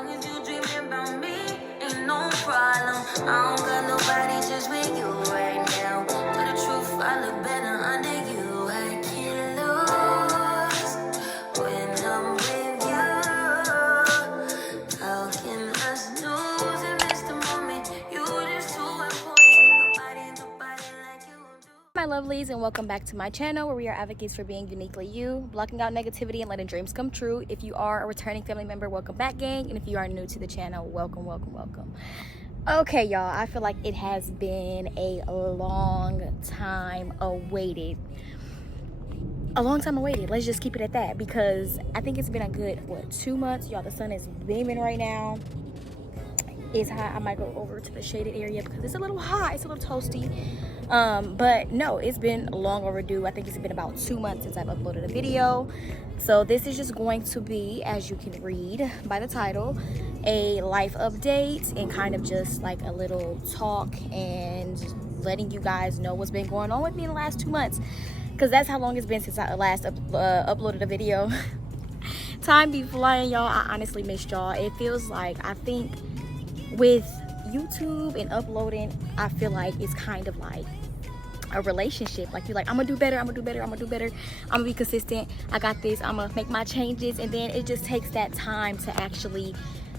long as you dreaming about me, ain't no problem. I don't got nobody just with you right now. Tell the truth, I look better under you. I get lost when I'm with you. How can I snooze and miss the moment? You just too important. Nobody like you do. My lovelies, and welcome back to my channel where we are advocates for being uniquely you, blocking out negativity and letting dreams come true. If you are a returning family member, welcome back, gang. And if you are new to the channel, welcome. Okay, y'all, I feel like it has been a long time awaited. Let's just keep it at that, because I think it's been a good 2 months. Y'all, the sun is beaming right now. It's hot. I might go over to the shaded area because it's a little hot, it's a little toasty. But no, it's been long overdue. I think it's been about 2 months since I've uploaded a video. So this is just going to be, as you can read by the title, a life update and kind of just like a little talk and letting you guys know what's been going on with me in the last 2 months, because that's how long it's been since I last uploaded a video. Time be flying, y'all. I honestly missed y'all. It feels like, I think with YouTube and uploading, I feel like it's kind of like a relationship. Like, you're like, I'm gonna do better, I'm gonna be consistent, I got this, I'm gonna make my changes, and then it just takes that time to actually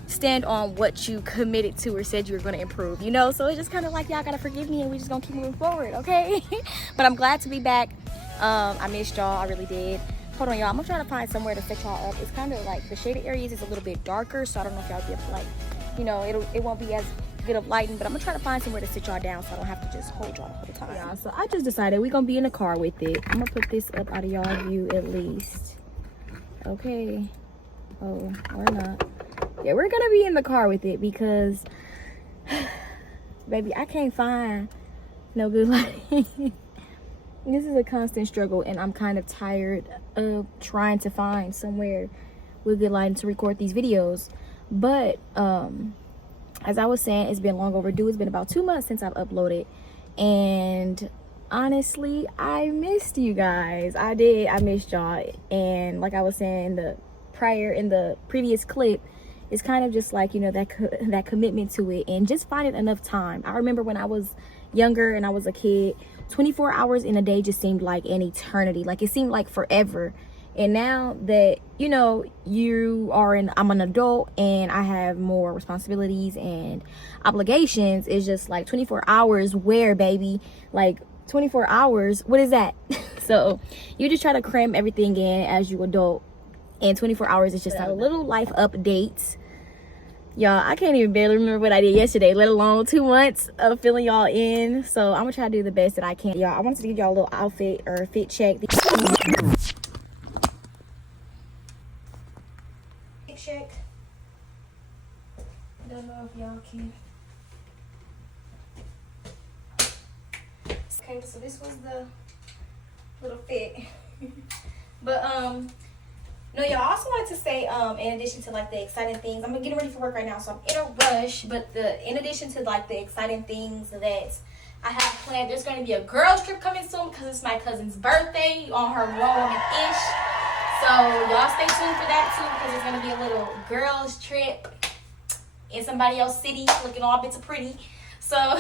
stand on what you committed to or said you were gonna improve, you know? So it's just kind of like, y'all gotta forgive me and we just gonna keep moving forward, okay? But I'm glad to be back. I missed y'all, I really did. Hold on, y'all, I'm gonna try to find somewhere to set y'all up. It's kind of like the shaded areas is a little bit darker, so I don't know if y'all be able to, like, you know, it won't be as good of lighting, but I'm gonna try to find somewhere to sit y'all down so I don't have to just hold y'all the whole time. Yeah, so I just decided we're gonna be in the car with it. I'm gonna put this up out of y'all view at least. Okay. Oh, or not. Yeah, we're gonna be in the car with it because baby, I can't find no good lighting. This is a constant struggle, and I'm kind of tired of trying to find somewhere with good lighting to record these videos. But as I was saying, it's been long overdue. It's been about 2 months since I've uploaded, and honestly, I missed you guys. I did. I missed y'all. And like I was saying in the previous clip, it's kind of just like, you know, that commitment to it and just finding enough time. I remember when I was younger and I was a kid, 24 hours in a day just seemed like an eternity. Like, it seemed like forever. And now that, you know, I'm an adult and I have more responsibilities and obligations, it's just like 24 hours where, baby? Like, 24 hours, what is that? So you just try to cram everything in as you adult, and 24 hours is just a little life update. Y'all, I can't even barely remember what I did yesterday, let alone 2 months of filling y'all in. So I'm gonna try to do the best that I can. Y'all, I wanted to give y'all a little outfit or fit check. Check. Don't know if y'all can. Okay, so this was the little fit. But no, y'all, I also wanted to say, in addition to like the exciting things, I'm getting ready for work right now, so I'm in a rush. But in addition to like the exciting things that I have planned, there's going to be a girls trip coming soon because it's my cousin's birthday on her grown-ish. So y'all stay tuned for that too, because it's gonna be a little girls trip in somebody else's city, looking all bits of pretty. So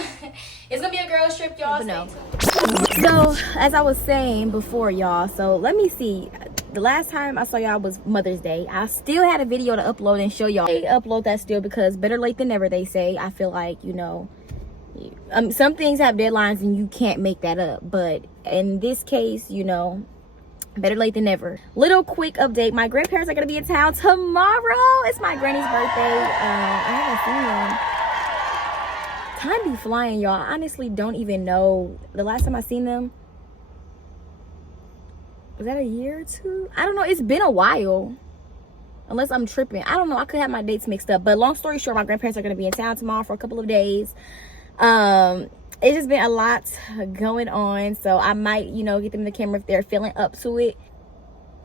it's gonna be a girls trip, y'all. No. So as I was saying before, y'all, so let me see. The last time I saw y'all was Mother's Day. I still had a video to upload and show y'all. I upload that still because better late than never, they say. I feel like, you know, some things have deadlines and you can't make that up. But in this case, you know, better late than never. Little quick update. My grandparents are gonna be in town tomorrow. It's my granny's birthday. I haven't seen them. Time be flying, y'all. I honestly don't even know. The last time I seen them, was that a year or two? I don't know. It's been a while. Unless I'm tripping. I don't know. I could have my dates mixed up. But long story short, my grandparents are gonna be in town tomorrow for a couple of days. It's just been a lot going on, so I might, you know, get them the camera if they're feeling up to it.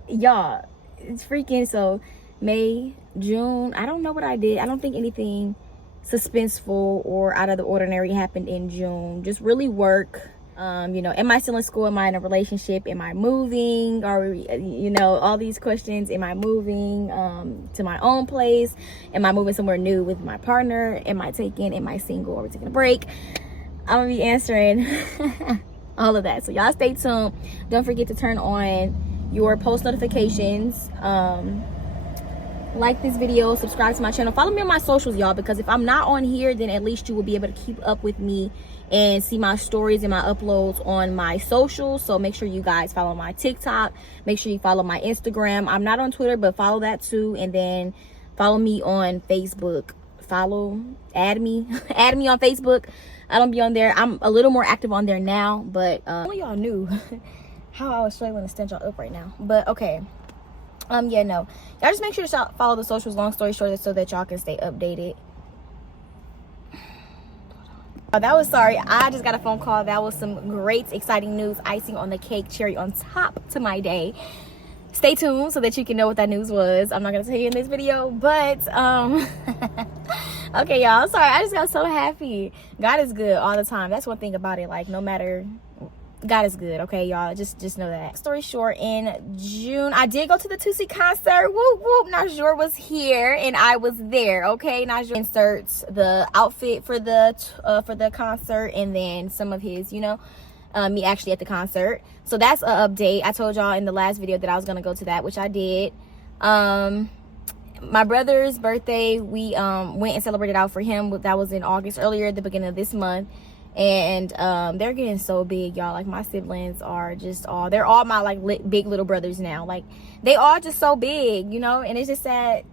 Y'all, it's freaking, so May, June, I don't know what I did. I don't think anything suspenseful or out of the ordinary happened in June. Just really work, You know, am I still in school? Am I in a relationship? Am I moving? Are we, you know, all these questions. Am I moving to my own place? Am I moving somewhere new with my partner? Am I single? Are we taking a break? I'm gonna be answering all of that. So y'all stay tuned. Don't forget to turn on your post notifications. Like this video, subscribe to my channel, follow me on my socials, y'all, because if I'm not on here, then at least you will be able to keep up with me and see my stories and my uploads on my socials. So make sure you guys follow my TikTok, make sure you follow my Instagram. I'm not on Twitter, but follow that too. And then follow me on Facebook. Add me add me on Facebook. I don't be on there. I'm a little more active on there now, but only y'all knew how I was struggling to stand y'all up right now. But okay, yeah, no, y'all just make sure to follow the socials. Long story short, so that y'all can stay updated. I just got a phone call. That was some great exciting news, icing on the cake, cherry on top to my day. Stay tuned so that you can know what that news was. I'm not gonna tell you in this video, but okay, y'all, sorry, I just got so happy. God is good all the time. That's one thing about it. Like, no matter, God is good. Okay, y'all, just know that. Story short, in June I did go to the 2C concert. Whoop whoop. Najor was here and I was there. Okay, Najor inserts the outfit for the concert, and then some of his, you know, me actually at the concert. So that's an update. I told y'all in the last video that I was gonna go to that, which I did. My brother's birthday, we went and celebrated out for him. That was in August, earlier at the beginning of this month. And they're getting so big, y'all. Like, my siblings are just they're all my like big little brothers now. Like, they all just so big, you know. And it's just sad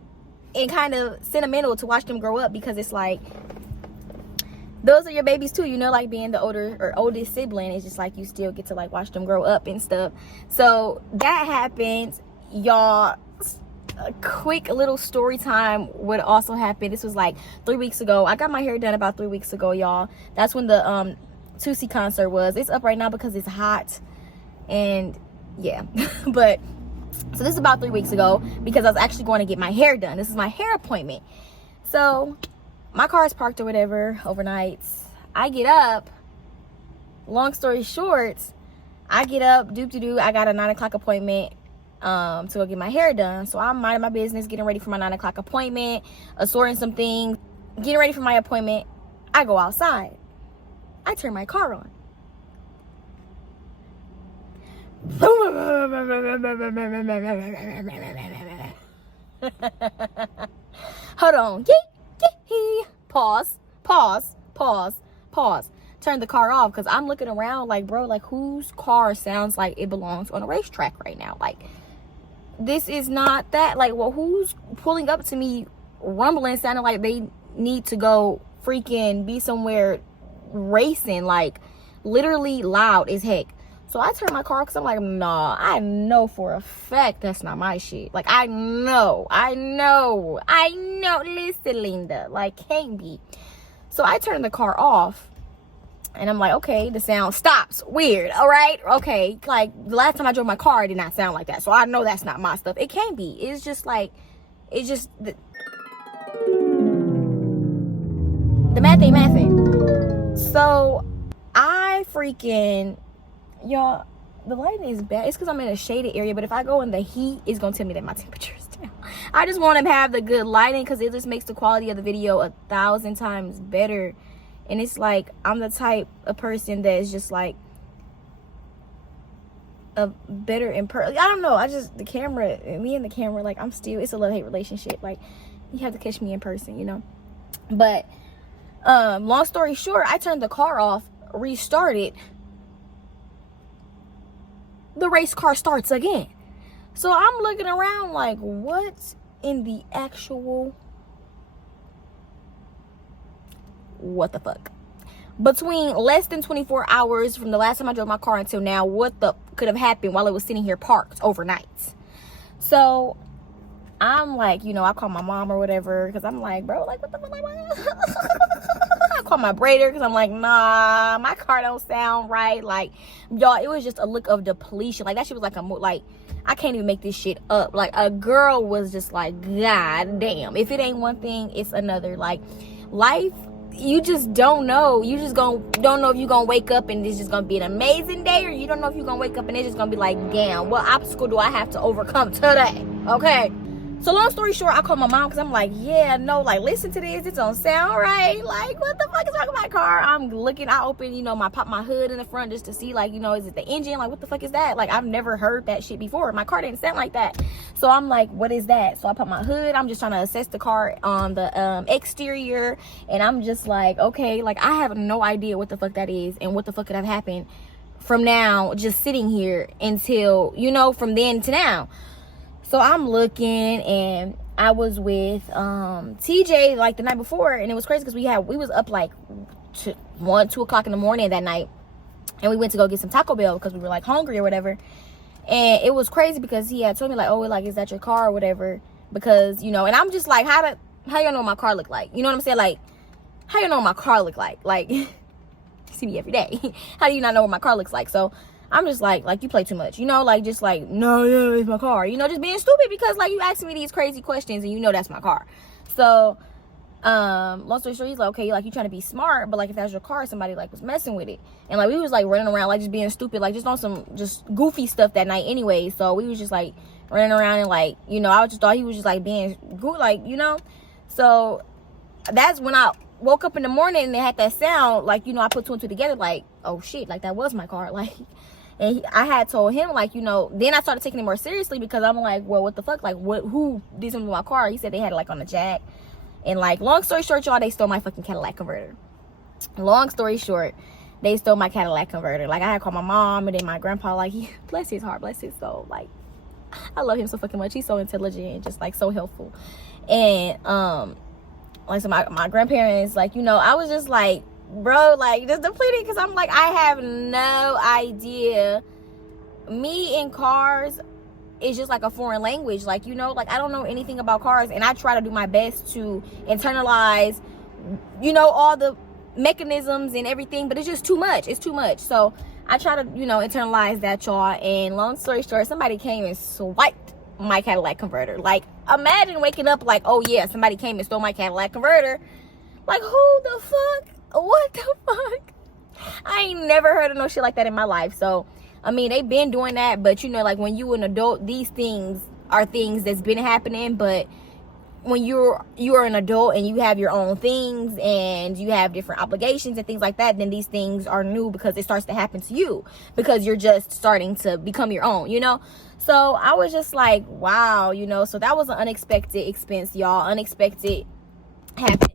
and kind of sentimental to watch them grow up, because it's like, those are your babies too, you know. Like, being the older or oldest sibling, it's just like you still get to like watch them grow up and stuff. So that happened, y'all. A quick little story time would also happen. This was like 3 weeks ago. I got my hair done about 3 weeks ago, y'all. That's when the 2C concert was. It's up right now because it's hot, and yeah. But so this is about 3 weeks ago, because I was actually going to get my hair done. This is my hair appointment. So my car is parked or whatever overnight. I get up, long story short, I get up, I got a 9 o'clock appointment to go get my hair done. So I'm minding my business, getting ready for my 9 o'clock appointment, assorting some things, getting ready for my appointment. I go outside. I turn my car on. Hold on. Pause. Turn the car off, because I'm looking around like, bro, like, whose car sounds like it belongs on a racetrack right now? Like, this is not that. Like, well, who's pulling up to me rumbling, sounding like they need to go freaking be somewhere racing, like literally loud as heck. So I turn my car off, because I'm like, nah, I know for a fact that's not my shit. Like, I know. Listen, Linda, like, can't be. So I turn the car off, and I'm like, okay, the sound stops. Weird. All right. Okay. Like, the last time I drove my car, it did not sound like that. So I know that's not my stuff. It can't be. It's just like, it's just the math ain't mathing. So I freaking, y'all, the lighting is bad. It's because I'm in a shaded area, but if I go in the heat, it's going to tell me that my temperature is down. I just want to have the good lighting, because it just makes the quality of the video 1,000 times better. And it's like, I'm the type of person that is just like a better in person. I don't know. The camera, me and the camera, like, it's a love-hate relationship. Like, you have to catch me in person, you know. But long story short, I turned the car off, restarted. The race car starts again. So I'm looking around like, what in the actual, what the fuck? Between less than 24 hours from the last time I drove my car until now, what the could have happened while it was sitting here parked overnight? So I'm like, you know, I call my mom or whatever, because I'm like, bro, like, what the fuck? I call my braider, because I'm like, nah, my car don't sound right. Like, y'all, it was just a look of depletion. Like, that shit was like I can't even make this shit up. Like, a girl was just like, god damn, if it ain't one thing, it's another. Like, life you just don't know. You just don't know if you're gonna wake up and it's just gonna be an amazing day, or you don't know if you're gonna wake up and it's just gonna be like, damn, what obstacle do I have to overcome today? Okay. So long story short, I called my mom because I'm like, yeah, no, like, listen to this. It don't sound right. Like, what the fuck is wrong with my car? I'm looking, I open, pop my hood in the front just to see, like, is it the engine? Like, what the fuck is that? Like, I've never heard that shit before. My car didn't sound like that. So I'm like, what is that? So I pop my hood. I'm just trying to assess the car on the exterior. And I'm just like, okay, like, I have no idea what the fuck that is and what the fuck could have happened from now, just sitting here until, from then to now. So I'm looking, and I was with TJ like the night before, and it was crazy because we was up like 2 o'clock in the morning that night, and we went to go get some Taco Bell because we were like hungry or whatever. And it was crazy because he had told me like, oh, like, is that your car or whatever? Because and I'm just like, how y'all know what my car look like? You know what I'm saying? Like, how you know what my car look like? Like, you see me every day. How do you not know what my car looks like? So I'm just like you play too much, like, just like, no, yeah, it's my car, just being stupid because, like, you asking me these crazy questions and that's my car. So, long story short, he's like, okay, like, you trying to be smart, but, like, if that's your car, somebody, like, was messing with it. And, like, we was, like, running around, like, just being stupid, like, just on some just goofy stuff that night anyway. So we was just, like, running around and, like, I just thought he was just, like, being good, like, So that's when I woke up in the morning and they had that sound, like, I put 2 and 2 together, like, oh shit, like, that was my car. Like, and I had told him, like, then I started taking it more seriously because I'm like, well, what the fuck, like, who did something with my car? He said they had it, like, on the jack. And, like, long story short, y'all, they stole my fucking Cadillac converter. Long story short, they stole my Cadillac converter. Like, I had called my mom, and then my grandpa, like, he, bless his heart, bless his soul, like, I love him so fucking much. He's so intelligent and just, like, so helpful. And like, so my grandparents, like, I was just like, bro, like, just depleted because I'm like, I have no idea. Me and cars is just like a foreign language. Like, like, I don't know anything about cars, and I try to do my best to internalize, all the mechanisms and everything, but it's just too much. It's too much. So I try to, internalize that, y'all. And long story short, somebody came and swiped my Cadillac converter. Like, imagine waking up like, oh yeah, somebody came and stole my Cadillac converter. Like, who the fuck? What the fuck? I ain't never heard of no shit like that in my life. So, I mean, they've been doing that, but like, when you an adult, these things are things that's been happening. But when you are an adult and you have your own things and you have different obligations and things like that, then these things are new because it starts to happen to you because you're just starting to become your own, So I was just like, wow, so that was an unexpected expense, y'all. Unexpected happening.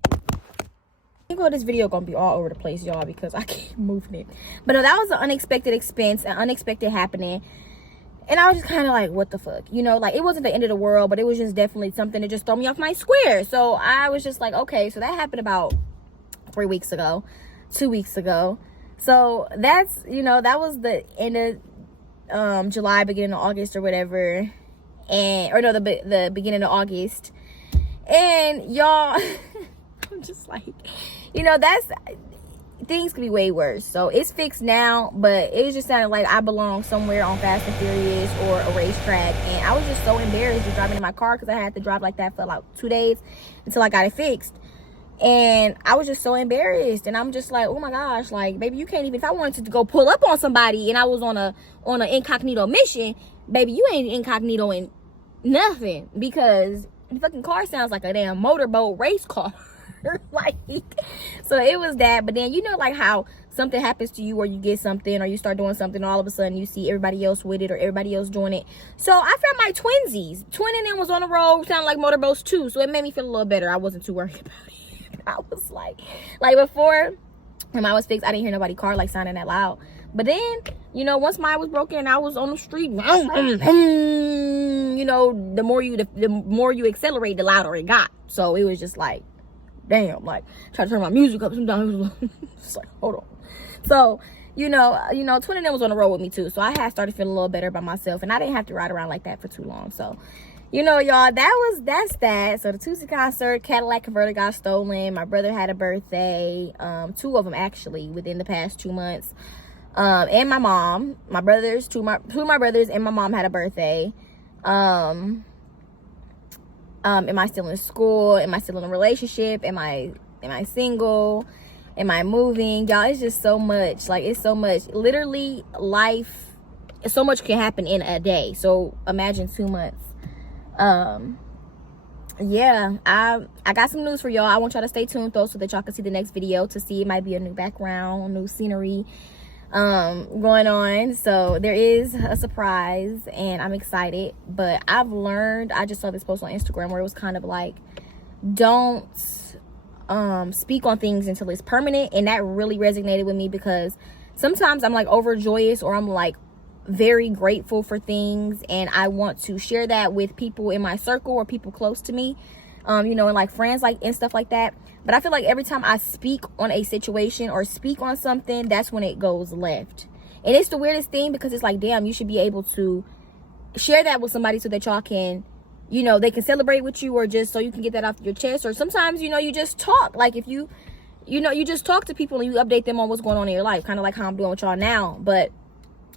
I think this video gonna be all over the place, y'all, because I keep moving it. But no, that was an unexpected expense, an unexpected happening. And I was just kind of like, what the fuck? Like, it wasn't the end of the world, but it was just definitely something that just threw me off my square. So I was just like, okay, so that happened about 3 weeks ago, 2 weeks ago. So that's, that was the end of July, beginning of August or whatever. The beginning of August. And y'all, I'm just like, that's, things could be way worse. So it's fixed now, but it just sounded like I belonged somewhere on Fast and Furious or a racetrack. And I was just so embarrassed just driving in my car because I had to drive like that for like 2 days until I got it fixed. And I was just so embarrassed. And I'm just like, oh my gosh, like, baby, you can't even, if I wanted to go pull up on somebody and I was on an incognito mission, baby, you ain't incognito in nothing, because the fucking car sounds like a damn motorboat race car. Like, so it was that. But then, like, how something happens to you, or you get something, or you start doing something, all of a sudden you see everybody else with it, or everybody else doing it. So I found my twinsies. Twin and them was on the road, sounded like motorboats too. So it made me feel a little better. I wasn't too worried about it. I was like before, when mine was fixed, I didn't hear nobody car like sounding that loud. But then, once mine was broken, I was on the street. The more you accelerate, the louder it got. So it was just like, damn, like, try to turn my music up sometimes. It's like, hold on. So, Twin and them was on the road with me too. So I had started feeling a little better about myself, and I didn't have to ride around like that for too long. So, y'all, that's that. So the Tuesday concert, Cadillac converter got stolen. My brother had a birthday, 2 of them actually within the past 2 months. And my mom, my brothers, two of my brothers and my mom had a birthday. Am I still in school? Am I still in a relationship? Am I Am I single? Am I moving? Y'all, it's just so much. Like, it's so much. Literally, life, so much can happen in a day. So imagine 2 months. Yeah, I got some news for y'all. I want y'all to stay tuned though, so that y'all can see the next video, to see it might be a new background, new scenery going on. So there is a surprise and I'm excited. But I've learned, I just saw this post on Instagram where it was kind of like, don't speak on things until it's permanent. And that really resonated with me, because sometimes I'm like overjoyous, or I'm like very grateful for things, and I want to share that with people in my circle or people close to me, you know, and like friends, like, and stuff like that. But I feel like every time I speak on a situation or speak on something, that's when it goes left. And it's the weirdest thing, because it's like, damn, you should be able to share that with somebody so that y'all can, you know, they can celebrate with you, or just so you can get that off your chest. Or sometimes, you know, you just talk, like, if you know, you just talk to people and you update them on what's going on in your life, kind of like how I'm doing with y'all now. But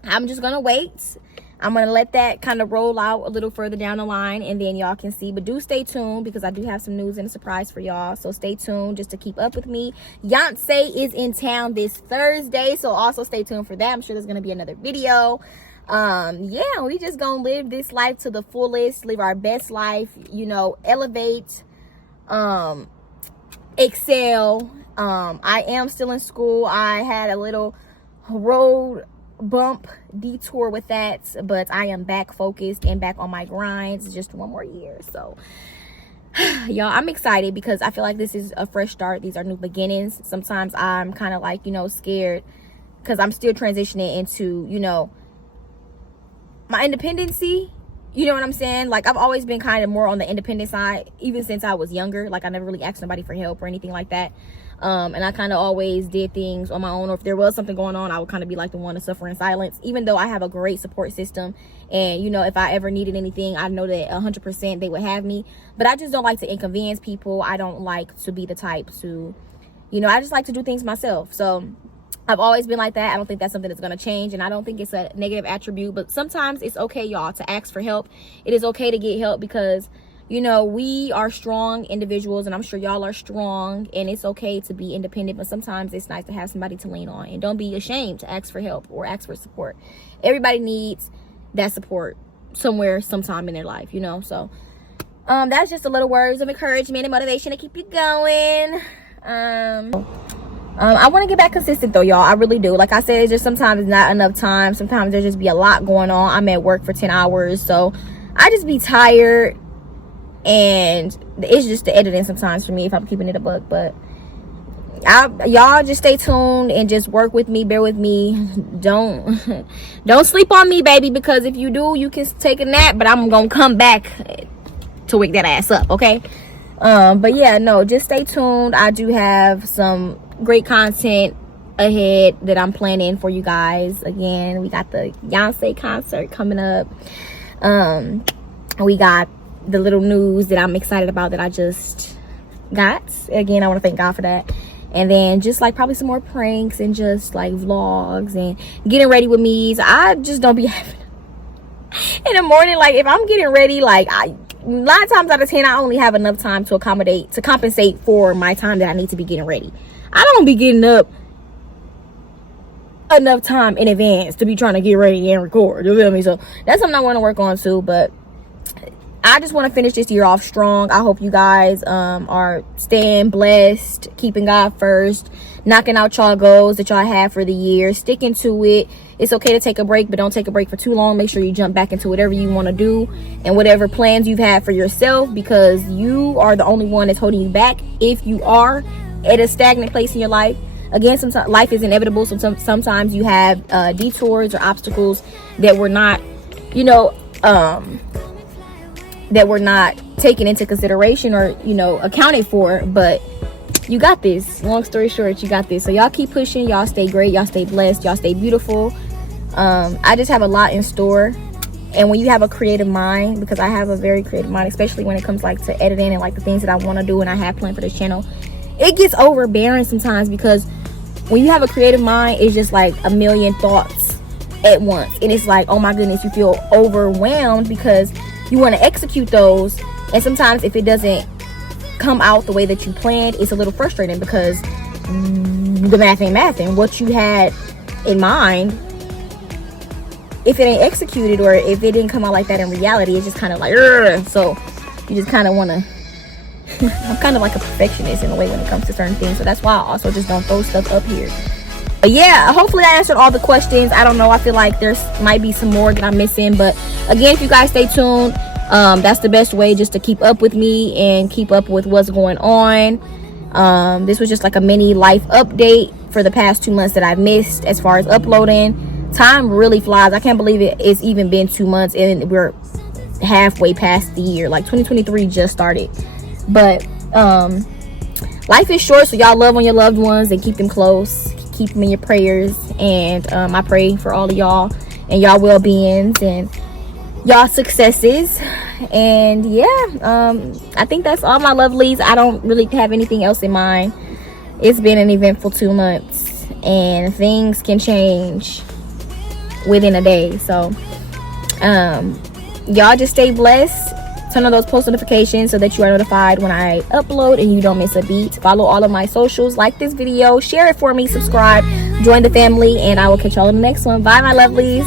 I'm just gonna wait. I'm gonna let that kind of roll out a little further down the line, and then y'all can see. But do stay tuned, because I do have some news and a surprise for y'all. So stay tuned just to keep up with me. Beyonce is in town this Thursday, so also stay tuned for that. I'm sure there's gonna be another video. Yeah, we just gonna live this life to the fullest, live our best life, you know, elevate, excel. I am still in school. I had a little road bump detour with that, but I am back focused and back on my grinds. Just 1 more year. So y'all, I'm excited, because I feel like this is a fresh start. These are new beginnings. Sometimes I'm kind of like, you know, scared, because I'm still transitioning into, you know, my independency. You know what I'm saying? Like, I've always been kind of more on the independent side, even since I was younger. Like, I never really asked somebody for help or anything like that. And I kind of always did things on my own, or if there was something going on, I would kind of be like the one to suffer in silence, even though I have a great support system. And, you know, if I ever needed anything, I know that 100% they would have me. But I just don't like to inconvenience people. I don't like to be the type to, you know, I just like to do things myself. So I've always been like that. I don't think that's something that's going to change, and I don't think it's a negative attribute. But sometimes it's okay, y'all, to ask for help. It is okay to get help, because, you know, we are strong individuals, and I'm sure y'all are strong, and it's okay to be independent. But sometimes it's nice to have somebody to lean on, and don't be ashamed to ask for help or ask for support. Everybody needs that support somewhere, sometime in their life, you know. So that's just a little words of encouragement and motivation to keep you going. I want to get back consistent though, y'all. I really do. Like I said, it's just sometimes not enough time. Sometimes there just be a lot going on. I'm at work for 10 hours, so I just be tired, and it's just the editing sometimes for me, if I'm keeping it a buck. But y'all just stay tuned and just work with me, bear with me. Don't sleep on me, baby, because if you do, you can take a nap, but I'm gonna come back to wake that ass up, okay? But yeah, no, just stay tuned. I do have some great content ahead that I'm planning for you guys. Again, we got the Beyonce concert coming up. We got the little news that I'm excited about that I just got. Again, I want to thank God for that. And then just like probably some more pranks and just like vlogs and getting ready with me. So I just don't be having in the morning. Like, if I'm getting ready, like, 9 times out of 10, I only have enough time to compensate for my time that I need to be getting ready. I don't be getting up enough time in advance to be trying to get ready and record. You feel me? So that's something I want to work on too. But I just want to finish this year off strong. I hope you guys are staying blessed, keeping God first, knocking out y'all goals that y'all have for the year, sticking to it. It's okay to take a break, but don't take a break for too long. Make sure you jump back into whatever you want to do and whatever plans you've had for yourself, because you are the only one that's holding you back. If you are at a stagnant place in your life, again, sometimes life is inevitable. So sometimes you have detours or obstacles that were not, you know, that were not taken into consideration or, you know, accounted for. But you got this. Long story short, you got this. So y'all keep pushing. Y'all stay great. Y'all stay blessed. Y'all stay beautiful. I just have a lot in store. And when you have a creative mind, because I have a very creative mind, especially when it comes like to editing and like the things that I want to do and I have planned for this channel, it gets overbearing sometimes, because when you have a creative mind, it's just like a million thoughts at once, and it's like, oh my goodness, you feel overwhelmed because you want to execute those, and sometimes if it doesn't come out the way that you planned, it's a little frustrating because the math ain't math, and what you had in mind, if it ain't executed or if it didn't come out like that in reality, it's just kind of like, ugh. So you just kind of want to I'm kind of like a perfectionist in a way when it comes to certain things, so that's why I also just don't throw stuff up here. But yeah, hopefully I answered all the questions. I don't know, I feel like there's might be some more that I'm missing, but again, if you guys stay tuned, that's the best way just to keep up with me and keep up with what's going on. This was just like a mini life update for the past 2 months that I've missed as far as uploading. Time really flies. I can't believe it's even been 2 months and we're halfway past the year. Like 2023 just started. But life is short, so y'all love on your loved ones and keep them close. Keep them in your prayers, and I pray for all of y'all and y'all well-beings and y'all successes. And yeah, I think that's all, my lovelies. I don't really have anything else in mind. It's been an eventful 2 months, and things can change within a day. So y'all just stay blessed. Turn on those post notifications so that you are notified when I upload and you don't miss a beat. Follow all of my socials, like this video, share it for me, subscribe, join the family, and I will catch y'all in the next one. Bye, my lovelies.